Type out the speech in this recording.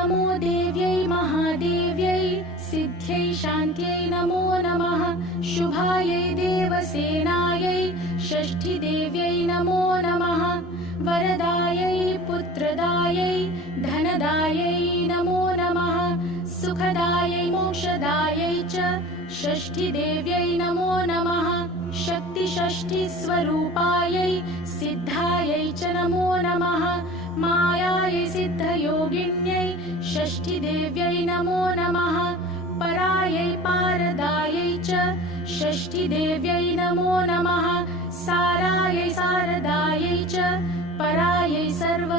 नमो देव्यै महादेव्यै सिद्ध्यै शान्त्यै नमो नमः शुभायै देवसेनायै षष्ठीदेव्यै नमो नमः वरदायै पुत्रदायै धनदायै नमो नमः सुखदायै मोक्षदायै च षष्ठीदेव्यै नमो नमः शक्तिषष्ठीस्वरूपायै सिद्धायै च नमो नमः मायायै सिद्धयोगिन्यै षष्ठीदेव्यै नमो नमः परायै पारदायै च षष्ठीदेव्यै नमो नमः सारायै शारदायै च